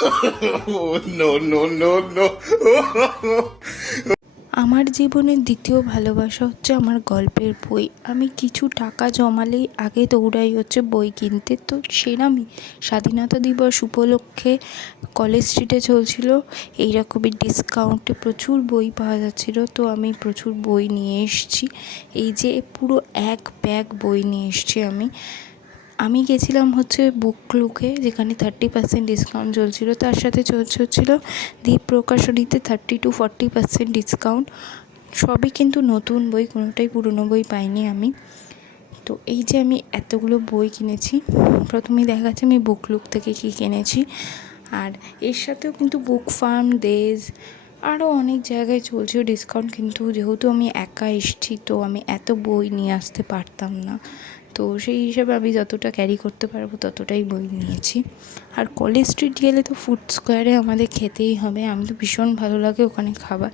No, no, no, no. আমার জীবনের দ্বিতীয় ভালোবাসা হচ্ছে আমার গল্পের বই। আমি কিছু টাকা জমালেই আগে দৌড়াই হচ্ছে বই কিনতে। তো সেরকমই স্বাধীনতা দিবস উপলক্ষে কলেজ স্ট্রিটে চলছিল এইরকমই ডিসকাউন্টে প্রচুর বই পাওয়া যাচ্ছিলো। তো আমি প্রচুর বই নিয়ে এসেছি। এই যে পুরো এক ব্যাগ বই নিয়ে এসেছি আমি গেছিলাম হচ্ছে বুক ক্লুকে, যেখানে 30% ডিসকাউন্ট চলছিলো। তার সাথে হচ্ছিলো দ্বীপ প্রকাশনীতে 30-40% ডিসকাউন্ট। সবই কিন্তু নতুন বই, কোনোটাই পুরনো বই পাইনি আমি। তো এই যে আমি এতগুলো বই কিনেছি, প্রথমেই দেখা যাচ্ছে আমি বুক লুক থেকে কী কিনেছি। আর এর সাথেও কিন্তু বুক ফার্ম, দেজ, আরও অনেক জায়গায় চলছে ডিসকাউন্ট। কিন্তু যেহেতু আমি একা এসেছি, তো আমি এত বই নিয়ে আসতে পারতাম না। তো সেই হিসাবে আমি যতটা ক্যারি করতে পারবো ততটাই বই নিয়েছি। আর কলেজ স্ট্রিট গেলে তো ফুড স্কোয়ারে আমাদের খেতেই হবে, আমি তো ভীষণ ভালো লাগে ওখানে খাবার।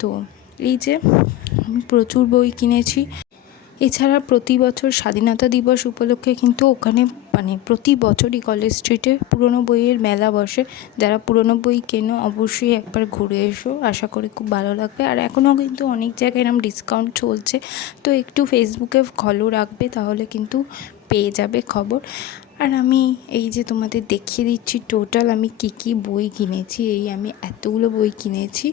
তো এই যে আমি প্রচুর বই কিনেছি। এছাড়া প্রতি বছর স্বাধীনতা দিবস উপলক্ষে কিন্তু ওখানে প্রতি বছরই কলেজ স্ট্রিটে পুরনো বইয়ের মেলা বসে। যারা পুরনো বই কেনো অবশ্যই একবার ঘুরে এসো, আশা করি খুব ভালো লাগবে। আর এখনও কিন্তু অনেক জায়গায় এরকম ডিসকাউন্ট চলছে, তো একটু ফেসবুকে ফলো রাখবে, তাহলে কিন্তু পেয়ে যাবে খবর। আর আমি এই যে তোমাদের দেখিয়ে দিচ্ছি টোটাল আমি কী বই কিনেছি। আমি এতগুলো বই কিনেছি,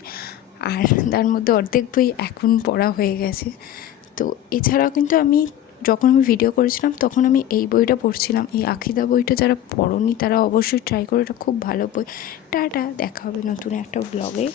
আর তার মধ্যে অর্ধেক বই এখন পড়া হয়ে গেছে। তো এছাড়াও কিন্তু যখন আমি ভিডিও করেছিলাম তখন আমি এই বইটা পড়ছিলাম। এই আখিদা বইটা যারা পড়োনি তারা অবশ্যই ট্রাই করো, এটা খুব ভালো বই। টাটা, দেখা হবে নতুন একটা ব্লগে।